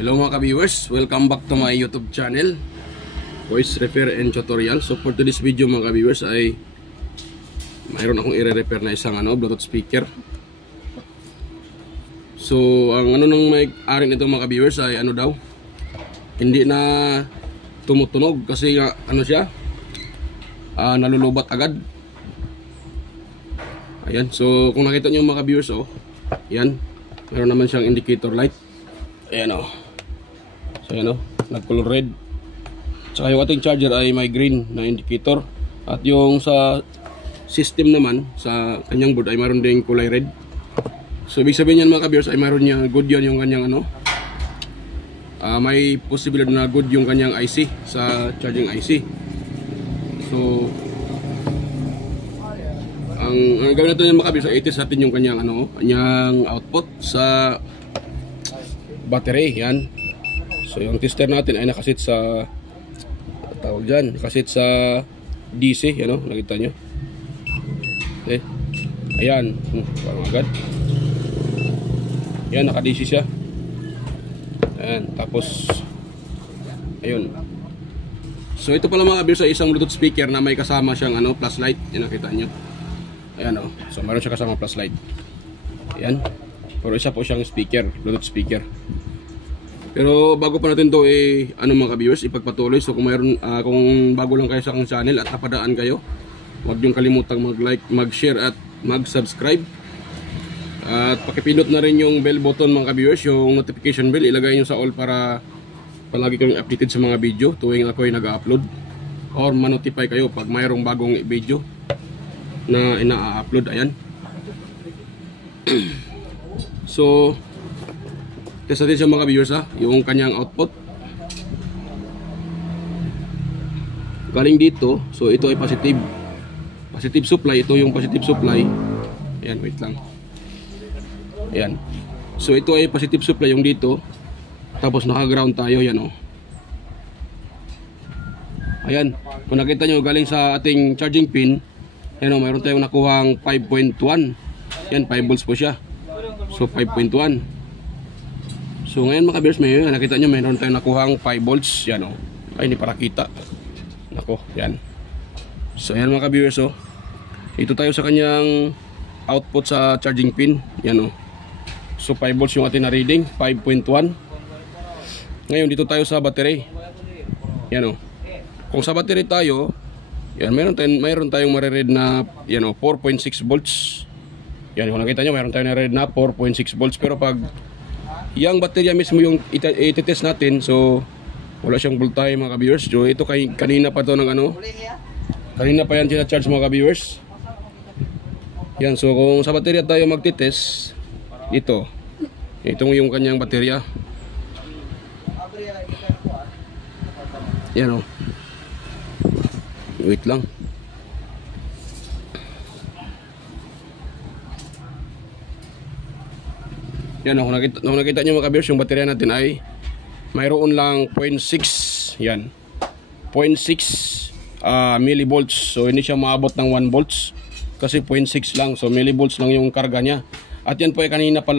Hello mga ka-viewers, welcome back to my YouTube channel, Voice Repair and Tutorial. So for today's video mga ka-viewers ay mayroon akong i-repair na isang Bluetooth speaker. So ang nang may-ari nito mga ka-viewers ay hindi na tumutunog kasi nga siya nalulubat agad. Ayan, so kung nakita nyo mga ka-viewers, yan, mayroon naman siyang indicator light. Ayan so ayan nag-color red. Tsaka yung ating charger ay may green na indicator. At yung sa system naman, sa kanyang board ay mayroon ding kulay red. So ibig sabihin yan mga ka-viewers ay mayroon niya good yan yung kanyang may posibilidad na good yung kanyang IC sa charging IC. So ang gawin natin yan mga ka-viewers ay itis natin yung kanyang kanyang output sa battery. Yan. So yung tester natin ay nakasit sa nakasit sa DC, nakita nyo. Okay. Ayan, parang agad. Yan, naka DC siya. Ayan, tapos ayun. So ito pala mga ka-viewers ay isang Bluetooth speaker na may kasama siyang plus light. Yan, nakita nyo. Ayan so meron siya kasama plus light. Ayan. Pero isa po siyang speaker, Bluetooth speaker. Pero bago pa natin to mga ka-viewers, ipagpatuloy. So kung kung bago lang kayo sa aking channel at napadaan kayo, huwag niyong kalimutang mag-like, mag-share at mag-subscribe. At pakipindot na rin yung bell button mga ka-viewers, yung notification bell, ilagay niyo sa all para palagi kayong updated sa mga video tuwing ako ay nag-upload, or ma-notify kayo pag mayroong bagong video na ina-upload. Ayan. So test natin siya mga viewers, yung kanyang output galing dito. So ito ay positive supply. Ito yung positive supply. Ayan, wait lang. Ayan. So ito ay positive supply yung dito. Tapos naka-ground tayo. Yan Ayan. Kung nakita nyo galing sa ating charging pin, ayan mayroon tayong nakuhang 5.1. Yan, 5 volts po siya. So 5.1. So ngayon mga ka-viewers, nakita nyo mayroon tayong nakuhang 5 volts. Yan ay hindi para kita. Nako, yan. So ayan mga ka-viewers, ito tayo sa kanyang output sa charging pin. Yan So 5 volts yung ating na reading, 5.1. Ngayon dito tayo sa battery. Yan Kung sa battery tayo, yan, mayroon tayong mariread na 4.6 volts. Yan, kung nakita nyo mayroon tayong na-read na 4.6 volts. Pero pag yung baterya mismo yung itetest natin, so wala siyang voltahe mga ka-viewers. So ito kanina pa to kanina pa yan tina-charge mga ka-viewers. Yan, so kung sa baterya tayo magtitest, itong yung kanyang baterya. Yan wait lang. Yan, kung nakita nyo mga ka-viewers, yung baterya natin ay mayroon lang 0.6. Yan, 0.6 millivolts. So hindi siya maabot ng 1 volts kasi 0.6 lang. So millivolts lang yung karga niya. At yan po ay kanina pa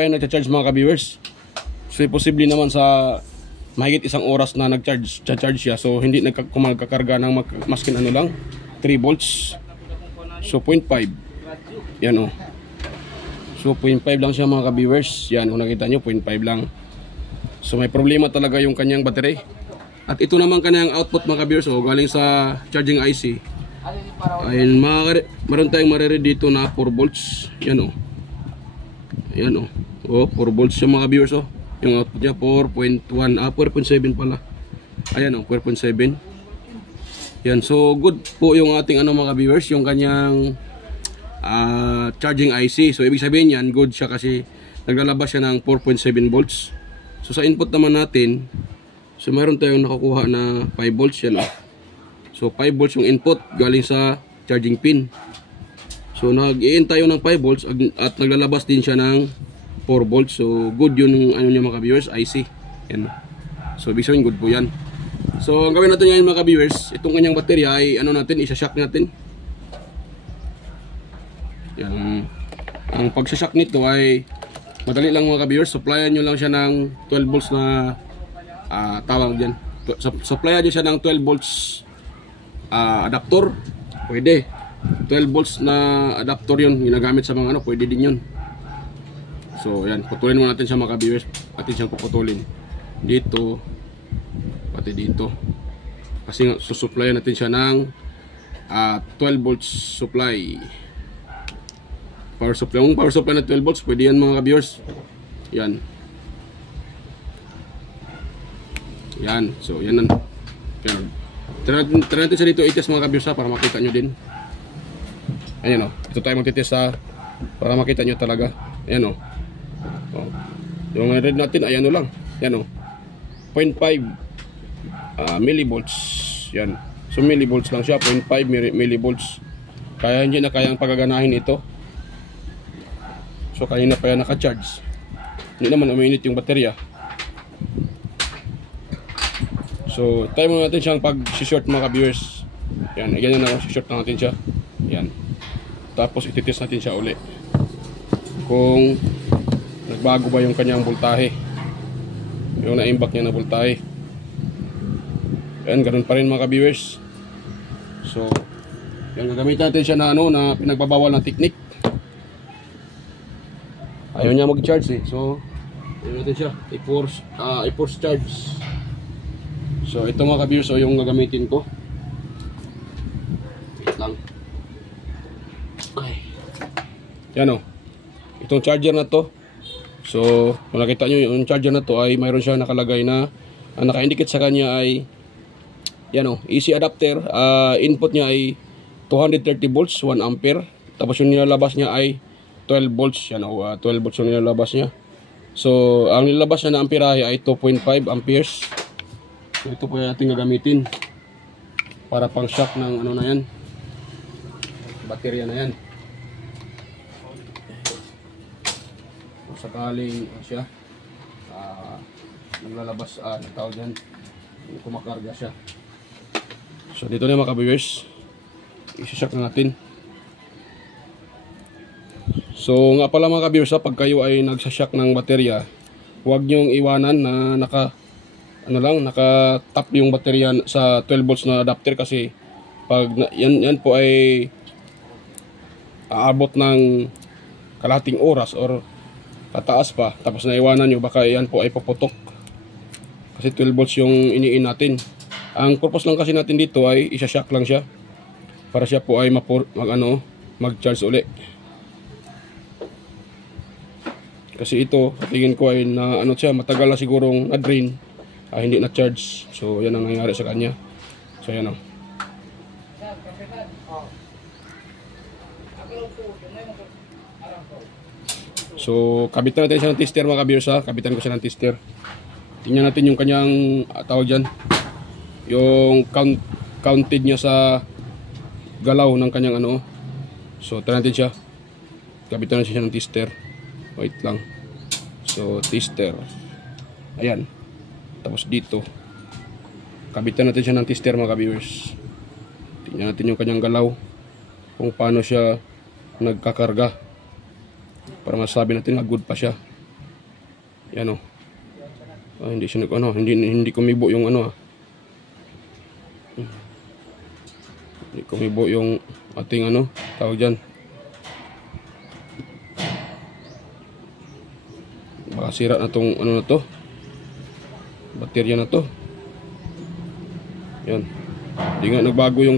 yan nag-charge mga ka-viewers. So posible naman sa mahigit isang oras na nag-charge siya. So hindi nagkakarga ng maskin lang 3 volts. So 0.5. Yan So 0.5 lang siya mga ka-viewers. Yan, kung nakita nyo 0.5 lang. So may problema talaga yung kanyang battery. At ito naman kanyang output mga ka-viewers, galing sa charging IC. Ayun, meron tayong mariread dito na 4 volts. Yan Ayan 4 volts siya mga ka-viewers. Yung output niya 4.7 pala. Ayan 4.7. Yan, so good po yung ating mga ka-viewers, yung kanyang charging IC. So ibig sabihin yan, good siya kasi naglalabas siya ng 4.7 volts. So sa input naman natin, so mayroon tayong nakukuha na 5 volts yan. So 5 volts yung input galing sa charging pin. So nag-i-in tayo ng 5 volts at naglalabas din siya ng 4 volts. So good yun niya mga ka-viewers, IC. Yan. So ibig sabihin good po yan. So ang gawin natin ngayon mga ka-viewers, itong kanyang baterya ay isa-shock natin. Yan. Ang pagsashock nito ay Madali lang mga ka-viewers, supplyan nyo lang siya ng 12 volts na tawag dyan. Supplyan nyo siya ng 12 volts adapter, pwede. 12 volts na adapter yun, ginagamit sa mga ano, pwede din yun. So yan, putulin mo natin siya mga ka-viewers. Atin siyang puputulin dito, pati dito. Kasi susupplyan natin siya ng 12 volts supply. Power supply. Yung power supply na 12 volts, pwede yan mga ka-viewers. Yan. Yan. So, yan na. Try natin siya dito i-test mga ka-viewers para makita nyo din. Ayan o. Ito tayo magtitest para makita nyo talaga. Ayan o. Yung red natin, ayan o lang. Ayan o. 0.5 millivolts. Yan. So, millivolts lang siya. 0.5 millivolts. Kaya hindi na kayang pagaganahin ito. So kanina pa yan naka-charge. Hindi naman uminit yung baterya. So try muna natin siyang pag-short mga ka-viewers. Yan, ganyan na short na natin siya. Yan. Tapos ititest natin siya uli. Kung nagbago ba yung kanyang voltahe. Yung na-impact niya na voltahe. Yan, ganun pa rin mga ka-viewers. So yan, gagamitin natin siya na na pinagbabawal na technique. Ayaw niya mag-charge eh. So, yun natin siya. I-force charge. So, ito mga ka-viewers, so yung gagamitin ko. Wait lang. Ay. Yan o. Itong charger na to. So, kung nakita nyo, yung charger na to ay mayroon siya nakalagay na ang naka-indicate sa kanya ay yan o, AC adapter. Input niya ay 230 volts, 1 ampere. Tapos yung nilalabas niya ay 12 volts, yan o, 12 volts yung nilalabas niya. So, ang nilalabas niya na amperahe ay 2.5 amperes. So, ito po yung ating gagamitin para pang shock ng ano na yan, baterya na yan. Kung sakaling siya naglalabas, tawag yan, kumakarga siya. So, dito na mga ka-viewers, isi-shock na natin. So nga pala mga ka-viewers, pag kayo ay nagsashock ng baterya, huwag nyong iwanan na naka-tap yung baterya sa 12 volts na adapter, kasi pag yan po ay aabot ng kalahating oras or pataas pa, tapos naiwanan nyo, baka yan po ay puputok. Kasi 12 volts yung iniin natin. Ang purpose lang kasi natin dito ay isa-shock lang siya para siya po ay mag-charge uli. Kasi ito, tingin ko ay matagal na sigurong na-drain, hindi na-charge. So, yan ang nangyari sa kanya. So, yan o. So, kabitan natin siya ng tester mga ka-viewers ha. Kabitan ko siya ng tester. Tingnan natin yung kanyang, tawag dyan, yung counted niya sa galaw ng kanyang So, try natin siya. Kabitan natin siya ng tester. Wait lang. So, tester. Ayan. Tapos dito. Kabitan natin siya ng tester mga ka-viewers. Tingnan natin yung kanyang galaw. Kung paano siya nagkakarga. Para masabi natin na good pa siya. Ayan o. Hindi siya hindi kumibo yung Hindi kumibo yung ating tawag dyan. Baka sira na tong na to, baterya na to. Yan. Hindi nga nagbago yung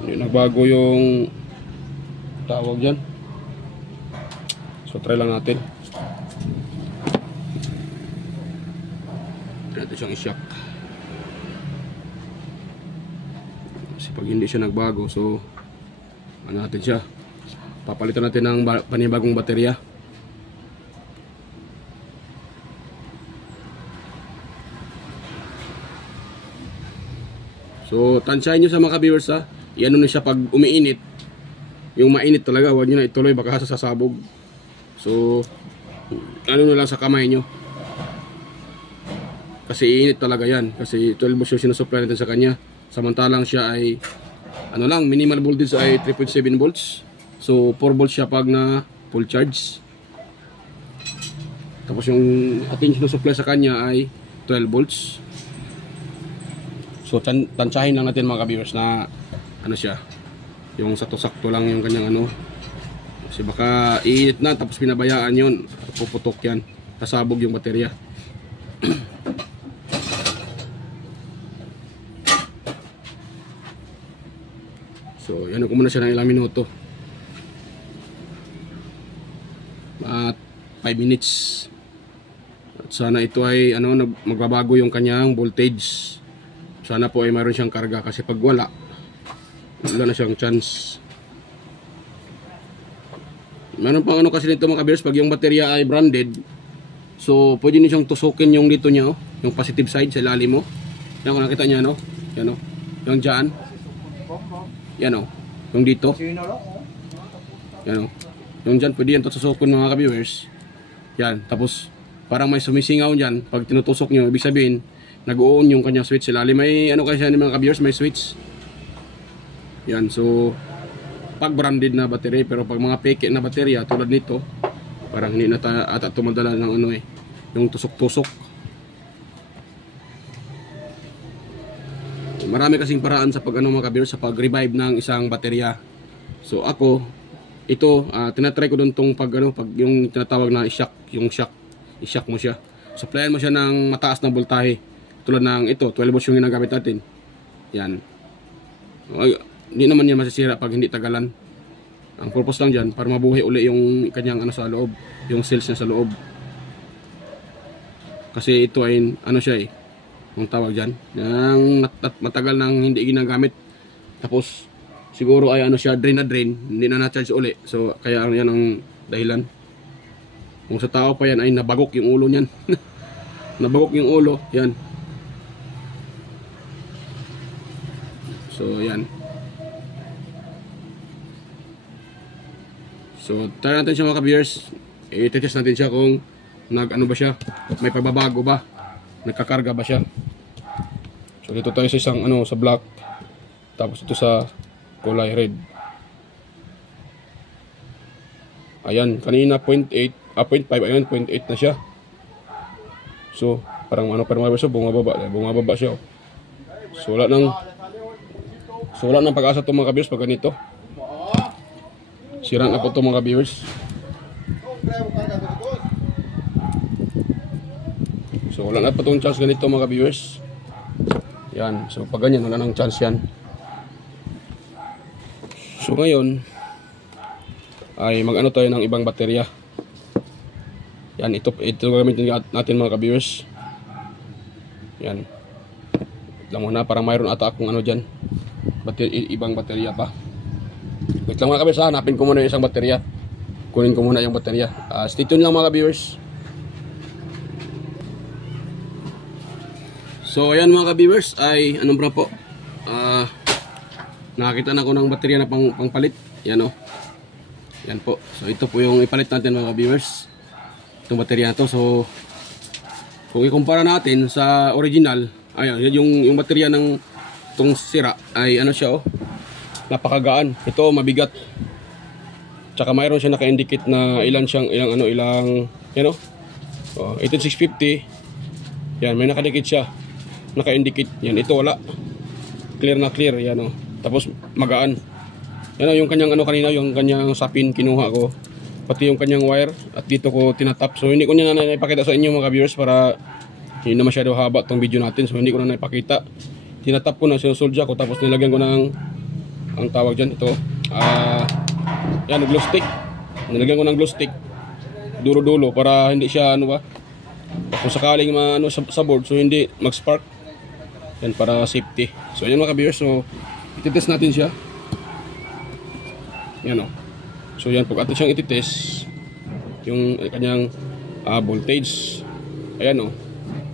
hindi nagbago yung tawag dyan. So try lang natin. Try natin siyang i-shock. Kasi pag hindi siya nagbago, so natin siya, papalitan natin ng panibagong baterya. So, tansyahin nyo sa mga ka-viewers ha. Iano na siya pag umiinit. Yung mainit talaga, huwag nyo na ituloy, baka sasabog. So, ano na lang sa kamay nyo. Kasi iinit talaga yan. Kasi 12 volts yung sinusupply natin sa kanya. Samantalang siya ay, minimal voltage ay 3.7 volts. So, 4 volts siya pag na full charge. Tapos yung ating sinusupply sa kanya ay 12 volts. So tansyahin lang natin mga ka-viewers na ano siya, yung sakto-sakto lang yung kanyang ano. Kasi baka iinit na tapos pinabayaan yun, puputok yan, kasabog yung baterya. So yan ko muna siya ng ilang minuto. At 5 minutes. At sana ito ay ano, magbabago yung kanyang voltage. Sana po ay mayroon siyang karga, kasi pag wala na siyang chance. Meron pang ano kasi nito mga ka-viewers, pag yung baterya ay branded, so pwede niyo siyang tusukin yung dito niya, oh, yung positive side sa ilalim mo. Yan, kung nakita niya, no? Yan, oh. Yung dyan. Yan, oh. Yung dito. Yan, oh. Yung dyan, pwede yan tusukin mga ka-viewers. Yan, tapos parang may sumisingaw dyan. Pag tinutusok nyo, ibig sabihin nag-on yung kanyang switch sa ilalim. May ano kasi yan mga ka-viewers, may switch. Yan, so pag branded na battery, pero pag mga peke na baterya tulad nito, parang hindi na ata tumadala ng ano eh, yung tusok-tusok. Marami kasing paraan sa pag ano mga ka-viewers, sa pag-revive ng isang baterya. So ako, ito tinatry ko doon tong pag ano, pag yung tinatawag na i-shock, yung shock, i-shock mo siya. Supplyan mo siya ng mataas na voltahe. Tulad ng ito, 12 volts yung ginagamit natin. Yan. Hindi naman yan masisira pag hindi tagalan. Ang purpose lang dyan, para mabuhay uli yung kanyang ano sa loob, yung cells niya sa loob. Kasi ito ay ano siya eh, ang tawag dyan, yung matagal nang hindi ginagamit. Tapos siguro ay ano siya, drain na drain, hindi na na-charge uli. So kaya yan ang dahilan. Kung sa tao pa yan ay nabagok yung ulo niyan. Nabagok yung ulo, yan. So yan. So try natin siya mga ka-viewers. I-test natin siya kung nag-ano ba siya, may pagbabago ba, nagkakarga ba siya. So dito tayo sa isang ano, sa black, tapos ito sa kulay red. Ayan, kanina 0.8, 0.5, ayan 0.8 na siya. So parang ano, pero bumababa siya. So wala nang pag-asa itong mga ka-viewers pag ganito. Sira na po itong mga ka-viewers. So wala na pa itong chance ganito mga ka-viewers. Yan, so pag ganyan wala nang chance yan. So ngayon ay mag-ano tayo ng ibang baterya. Yan, ito gagamitin natin mga ka-viewers. Yan. Lang muna, parang mayroon ata akong ano dyan, ibang baterya pa. Wait lang mga ka-viewers, hanapin ko muna yung isang baterya. Kunin ko muna yung baterya. Stay tuned lang mga ka-viewers. So ayan mga ka-viewers, ay anong bra po, nakakita na ako ng baterya na pangpalit. Yan o. Yan po. So ito po yung ipalit natin mga ka-viewers, itong baterya na to. So kung ikumpara natin sa original, ayan, yung baterya ng itong sira ay ano siya, oh, napakagaan. Ito mabigat. Tsaka mayroon siya naka-indicate na ilang yan o, 18650. Yan, may nakadikit siya, naka-indicate. Yan, ito wala, clear na clear. Yan o, tapos magaan. Yan o, yung kanyang ano kanina, yung kanyang sapin kinuha ko, pati yung kanyang wire, at dito ko tinatap. So hindi ko na naipakita sa inyo mga viewers, para hindi na masyado haba tong video natin. So hindi ko na naipakita. Tinatap ko na, sinusulja ko, tapos nilagyan ko ng ang tawag dyan, ito yan, glue stick. Nilagyan ko ng glue stick dulo-dulo para hindi siya ano ba, kung sakaling ano sa board, so hindi mag-spark. Yan, para safety. So yan mga ka-viewers, so ititest natin siya. Yan o. So yan, pag atin siyang ititest yung kanyang voltage, ayan o,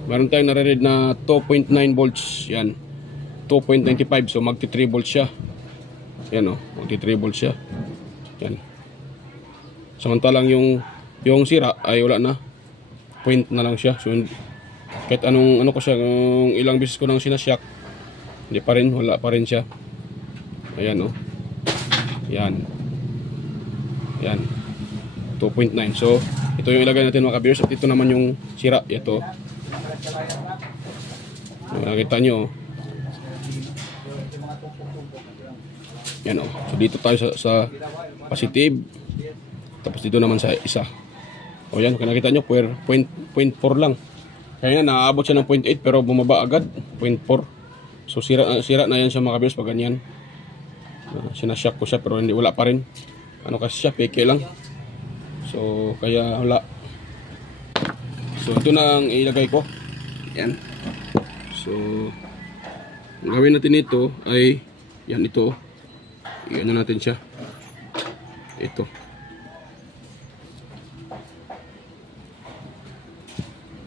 meron tayong nare-read na 2.9 volts. Yan, 2.95. So magti 3 volts siya. Yan o, magti 3 volts siya. Yan. Samantalang yung sira ay wala na, point na lang siya. So kahit anong ano ko siya, kung ilang beses ko nang sinashock, hindi pa rin, wala pa rin siya. Ayan o. Yan. Yan. 2.9. So ito yung ilagay natin mga ka-viewers, at ito naman yung sira. Ito, nakita nyo, yan o. So dito tayo sa positive, tapos dito naman sa isa. O yan, kung nakita nyo, 0.4 lang. Kaya na, naaabot siya ng 0.8 pero bumaba agad, 0.4. So sira na yan siya mga ka-viewers pag ganyan. Sinashock ko siya pero hindi, wala pa rin. Ano kasi siya, peke lang. So kaya wala. So ito na ang ilagay ko. Yan. So ang gawin natin ito ay yan, ito. Iyan na natin siya. Ito.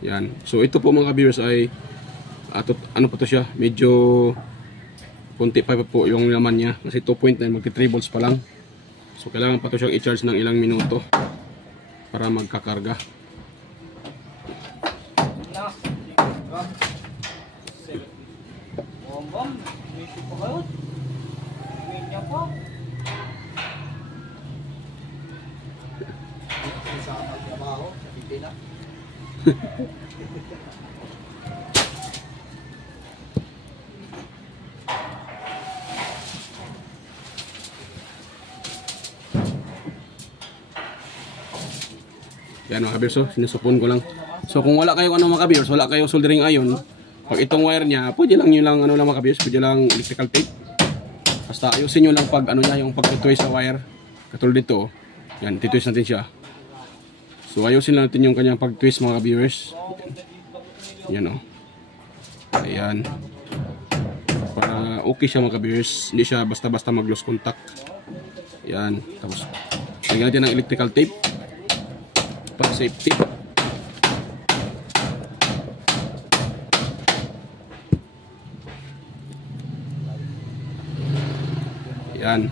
Yan. So ito po mga viewers ay ano po to siya, medyo konti pa po yung laman niya kasi 2.9, magti 3 volts pa lang. So kailangan pa to siyang i-charge ng ilang minuto para magkakarga. Yan mga ka-viewers, so sinusupon ko lang. So kung wala kayong mga ka-viewers, wala kayong soldering iron, pag itong wire niya, pwede lang nyo lang mga ka-viewers, pwede lang electrical tape. Basta ayusin nyo lang pag yung pag-twist sa wire. Katulad dito, yan, titwist natin siya. So ayusin lang natin yung kanyang pag-twist mga ka-viewers. Yan o. Ayan. Para okay siya mga ka-viewers, hindi siya basta-basta mag-lose contact. Yan, tapos lagyan natin ng electrical tape para safety. Yan.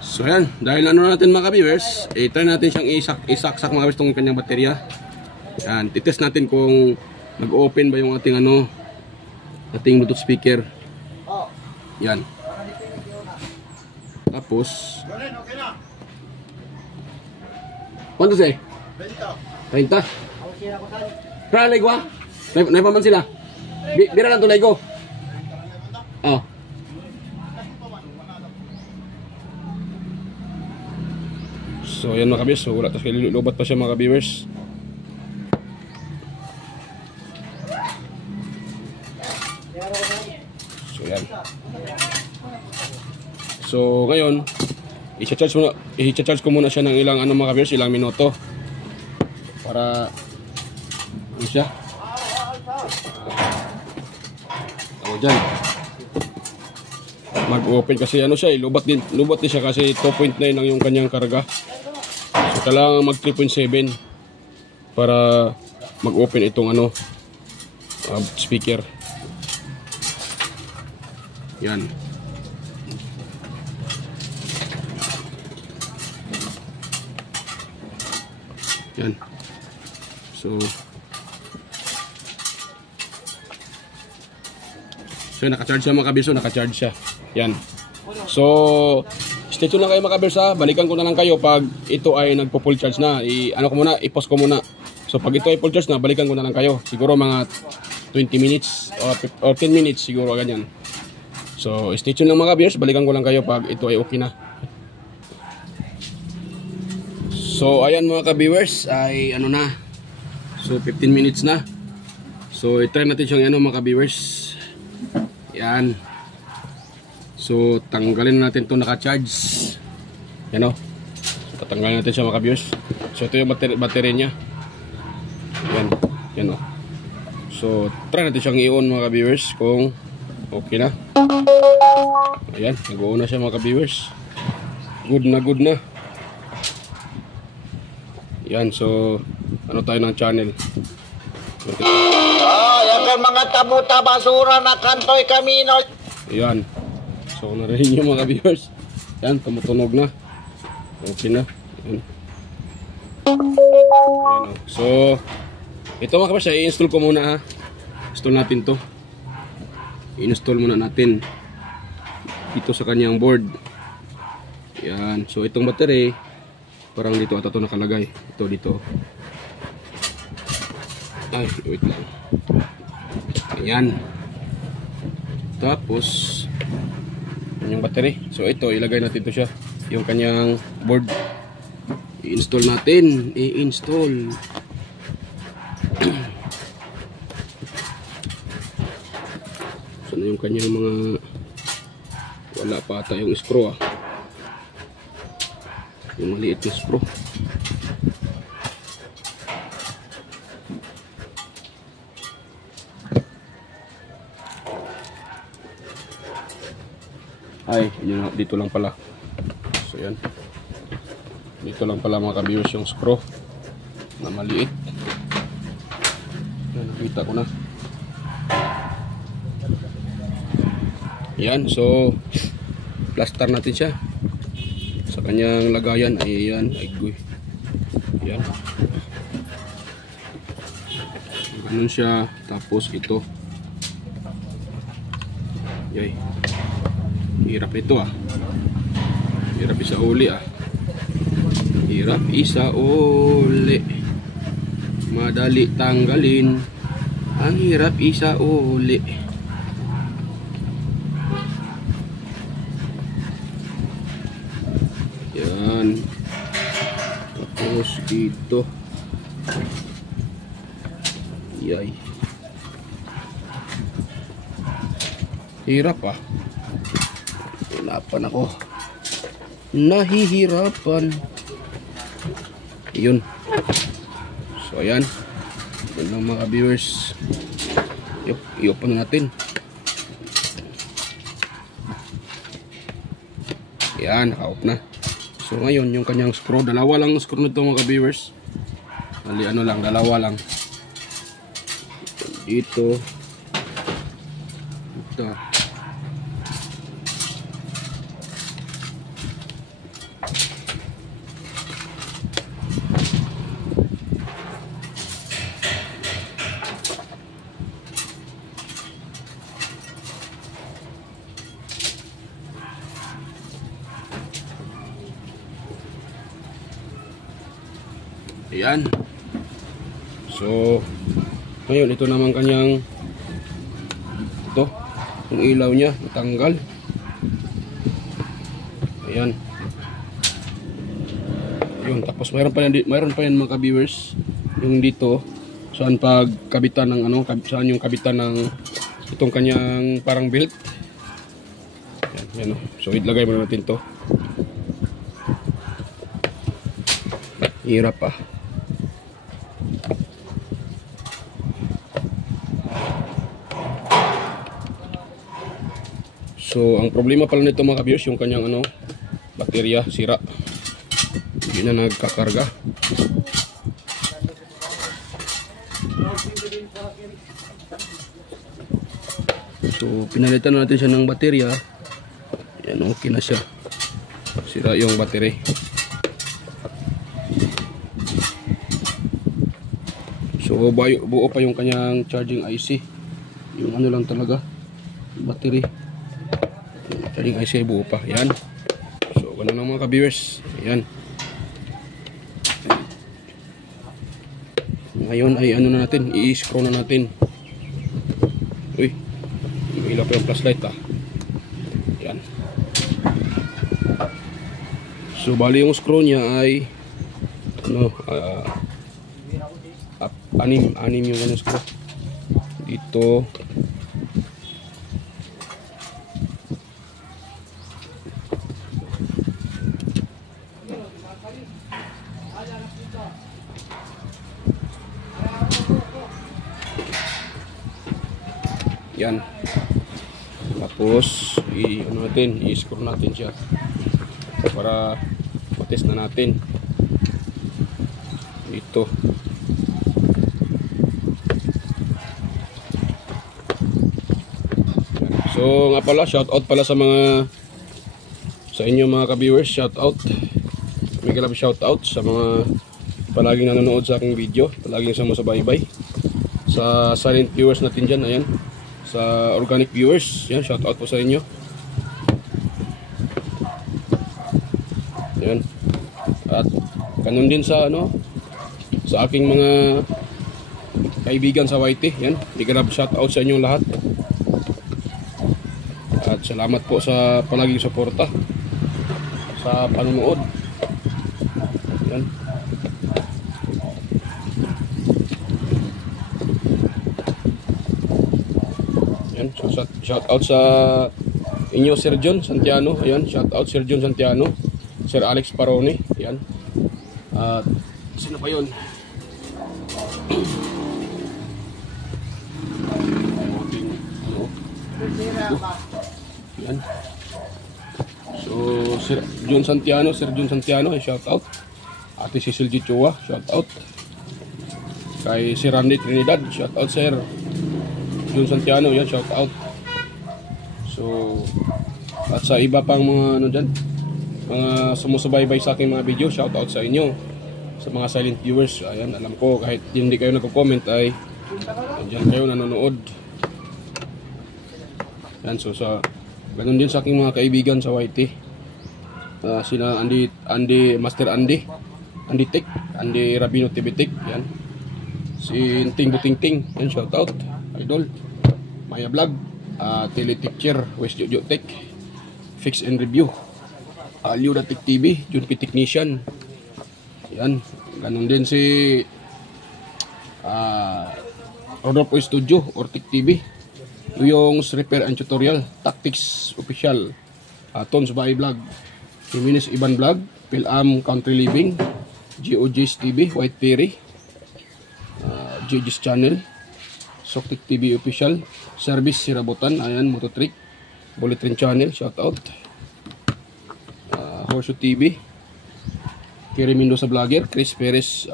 So yan, dahil ano natin mga ka-viewers, try natin siyang isaksak mga ka-viewers itong kanyang baterya. Yan, titest natin kung nag-open ba yung ating ating Bluetooth speaker. Yan. Tapos ¿cuánto say? 30. 30? Pralay ko ha? Naipaman sila? Bira lang tulay ko. Oh. So yan mga ka-viewers, so wala, tapos lubat pa siya mga ka-viewers. So yan. So ngayon, i-charge ko muna siya ng ilang mga ka-viewers, ilang minuto. Para ano siya? Ako dyan. Mag-open kasi ano siya, lubat din siya kasi 2.9 lang yung kanyang karga. So kailangan mag 3.7 para mag-open itong speaker. Yan. Yan. So naka-charge siya mga ka-viewers, naka-charge siya. Yan. So stay tuned lang kayo mga ka-viewers ha. Balikan ko na lang kayo pag ito ay nagpo-full charge na. I-pause ko muna. So pag ito ay full charge na, balikan ko na lang kayo. Siguro mga 20 minutes or 10 minutes siguro ganyan. So stay tuned lang mga ka-viewers, balikan ko lang kayo pag ito ay okay na. So ayan mga ka-viewers, ay na. So 15 minutes na. So i-try natin siyang mga ka-viewers. Yan. So tanggalin natin 'tong naka-charge. Yan o. So tatanggalin natin siya mga ka-viewers. So ito yung battery niya. Yan o. So try natin siyang i-on mga ka-viewers kung okay na. Ayan, nag-on na siya mga ka-viewers. Good na. Yan, so tayo ng channel. Yan kan mga tabuta basura na kantoy kamino. Yan. So narinig niyo mga viewers. Yan, tumutunog na. Okay na. Yan. Yan. So ito mga viewers, i-install ko muna ha. Install natin to. i-install muna natin dito sa kanyang board. Yan. So itong battery, parang dito ata ito nakalagay. Ito dito. Ay, wait lang. Ayan. Tapos yung battery. So ito, ilagay natin ito siya. Yung kanyang board. I-install natin. I-install. So na yung kanyang mga, wala pa ata yung screw yung maliit na screw. Ay, yun, dito lang pala. So yan, dito lang pala mga ka-viewers yung screw na maliit. Yan, nakita ko na. Yan, so plaster natin siya sa kanyang lagayan. Ayan, ay guy. Yan, ganun siya. Tapos ito, yay, hirap ito hirap isa uli hirap isa uli, madali tanggalin, ang hirap isa uli. Yan, tapos dito, yay, hirap hirapan ako, nahihirapan. Yun. So ayan, yun lang mga viewers. I-open na natin. Yan, naka-off na. So ngayon yung kanyang screw, dalawa lang screw nito mga viewers. Mali ano lang, dalawa lang. Dito. Ito. Ayan. So ngayon ito naman kanyang ito, yung ilaw niya natanggal. Ayan. Yun, tapos mayroon pa yan mga ka-viewers, yung dito saan pagkabitan ng ano, saan yung kabitan ng itong kanyang parang belt. Yan, so ilagay muna natin to. Hirap So ang problema pala nito mga ka-viewers, yung kanyang ano, baterya sira, hindi na nagkakarga. So pinalitan natin siya ng baterya. Yan, okay na siya. Sira yung battery. So buo pa yung kanyang charging IC. Yung ano lang talaga, battery. Charging IC buo pa. Yan. So ganun lang mga ka-viewers. Yan. Ngayon ay ano na natin, i-screw na natin. Uy, ilaw pa yung flashlight Yan. So bali yung screw niya ay ano, anim yung ano screw dito. Yan. Tapos i-screw natin siya para matest na natin dito. So nga pala, shout out pala sa inyo mga ka-viewers, shout out. May kalab shout out sa mga palaging nanonood sa aking video, palaging sumusubaybay. Sa silent viewers natin dyan, ayan, sa organic viewers. Yan, shout out po sa inyo. Yan. At ganun din sa sa aking mga kaibigan sa YT. Yan, big shout out sa inyong lahat. At salamat po sa palaging suporta sa panonood. Yan. Yan, so shout out sa inyo Sir John Santiano. Ayan, shout out Sir John Santiano, Sir Alex Paroni. Yan. At sino pa yun? Yan. So Sir John Santiano, shout out. Ate Cecil Gichua, shout out. Kay Sir Randy Trinidad, shout out Sir John Santiano, yan, shout out. So at sa iba pang mga dyan, mga sumusubaybay sa aking mga video, shout out sa inyo. Sa mga silent viewers, ayan, alam ko kahit hindi kayo nagko-comment ay andyan kayo nanonood. Yan, so sa ganun din sa aking mga kaibigan sa YT. Sina Master Andy Tech, Andy Rabino TV Tech, yan. Si Ting Butingting, yan, shout out. Idol Maya Vlog, Teletecture, West Jojo Tech, Fix and Review, Liuda Tech TV, Junki Technician. Yan, ganun din si Rodolfo Studio or Tech TV, Luyong's Repair and Tutorial, Tactics Official, Tons by Vlog, Jimenez Iban Vlog, Pilam Country Living, GOG's TV, White Terry, GG's Channel, Soktik TV Official, Service Sirabutan, ayan, Mototrick, Bullet Train Channel, shout out, Horseshoe TV, Kerry Mendoza Vlogger, Chris Perez,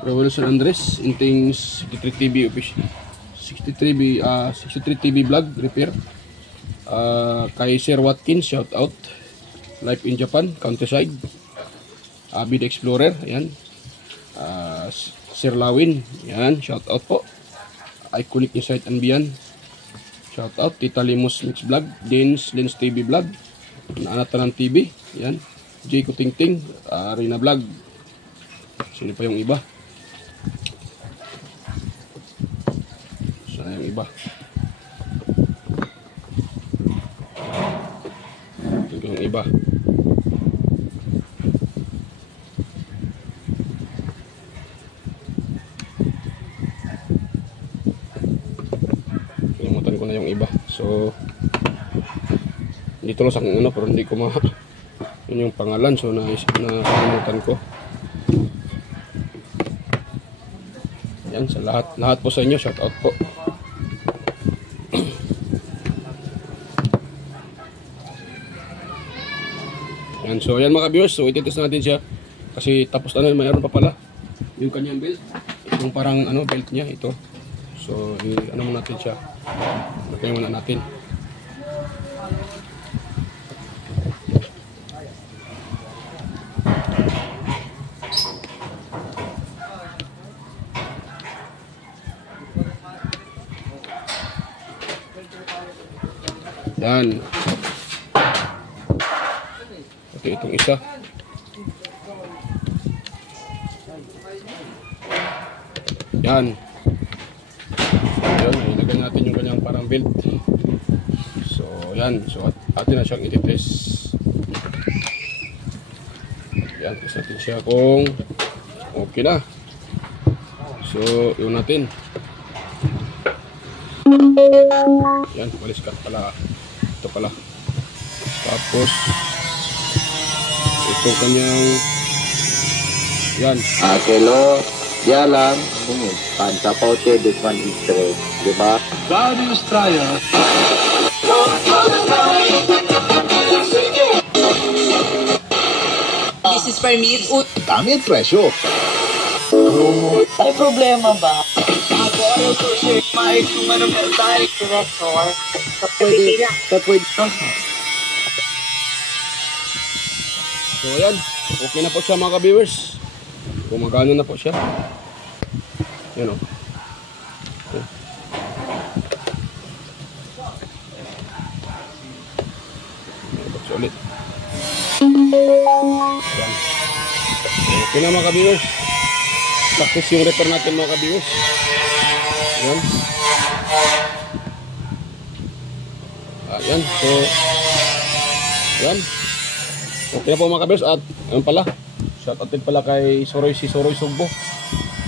Revolution Andres, Intings 63 TV Official, 63 TV Vlog Repair, kay Sir Watkins, shout out. Life in Japan, Countryside, Abid Explorer, ayan. Sir Lawin, yan, shout out po. Iconic Insight and Beyond, shout out. Tita Limos Mix Vlog, Dins Lens TV Vlog, Naanatanan TV, yan. J Kutingting, Arena Vlog. Sino pa yung iba? Saan yung iba? Ito yung iba. Kalimutan ko na yung iba. So dito lang sa kung pero hindi ko yun yung pangalan, so nakalimutan ko. Yan, sa lahat po sa inyo, shout out po. Yan, so yan mga viewers, so ititest natin siya kasi tapos mayroon pa pala yung kanyang belt, yung parang belt niya ito. So muna natin siya, lagay muna natin. Yan. Okay, itong isa. Yan. Yan, ilagay natin yung kanyang parang belt. So, yan. So, atin na siyang ititest. Yan, test natin siya kung okay na. So, yun natin. Yan, baliskat pala. Ito pala. Tapos ito kanyang yan. Akelo, dialam, pantapote, dukman istre. Diba? Various trials. This is for me. Dami ang presyo. May problema ba? Ako ayaw to share my director. Pwede. So ayan, okay na po siya mga ka-viewers. Gumagana na po siya. Yan o. Okay na mga ka-viewers. Practice yung repair natin mga ka-viewers. Ayan. Ayan. So, ayan. Okay na po mga ka-viewers. At ayan pala. Shoutout din pala kay Soroy Sugbo.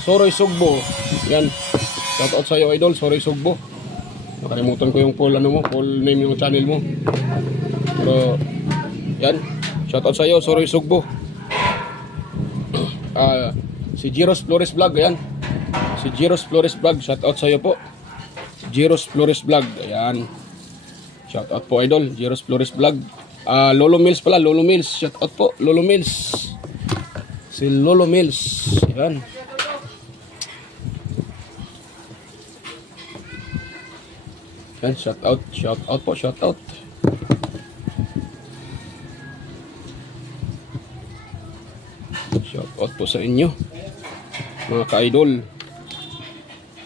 Soroy Sugbo. Ayan. Shoutout sa iyo idol. Soroy Sugbo. Nakalimutan ko yung full name yung channel mo. Pero, ayan. Shoutout sa iyo Soroy Sugbo. Si Giros Flores Vlog, ayan. Si Giros Flores Vlog, shout out sa iyo po. Giros Flores Vlog, ayan. Shout out po idol, Giros Flores Vlog. Lolo Mills pala, Lolo Mills, shout out po, Lolo Mills. Si Lolo Mills, ayan. Ayan, shout out po, shout out. Shout out po sa inyo mga ka-idol.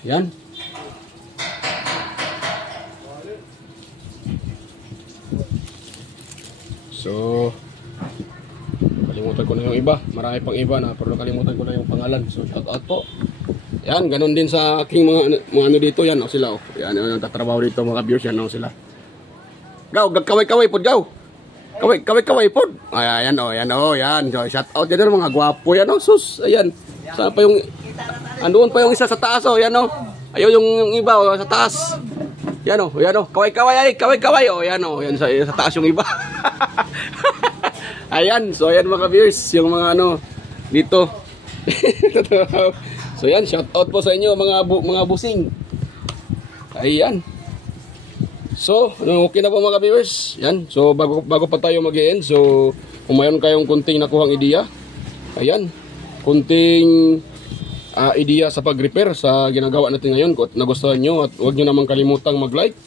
Yan. So kalimutan ko na yung iba. Marami pang iba na pero nakalimutan ko na yung pangalan. So shout out po. Yan, ganun din sa aking mga ano dito. Yan o sila o. Yan, yung tatrabaho dito mga viewers. Yan o sila. Gaw, kaway-kaway po, gaw. Kaway po. Ayan o, yan o, yan. So, shout out yan mga gwapo. Yan o, sus. Ayan. Saan pa yung, andoon pa yung isa sa taas o, yan o. Ayaw yung iba o, sa taas. Yan o, yan o. Kaway-kaway o, yan o. Yan sa taas yung iba. Ayan, so ayan mga viewers. Yung mga ano, dito. So yan, shout out po sa inyo mga busing. Ayan. So, okay na po mga viewers. Yan. So bago pa tayo mag-end, so kung mayroon kayong kunting nakuhang ideya, ayan, kunting ideya sa pag-repair sa ginagawa natin ngayon, kung nagustuhan nyo, at huwag nyo namang kalimutang mag-like,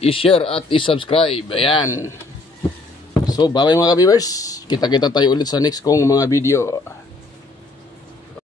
i-share at i-subscribe. Ayan. So, bye mga viewers. Kita-kita tayo ulit sa next kong mga video.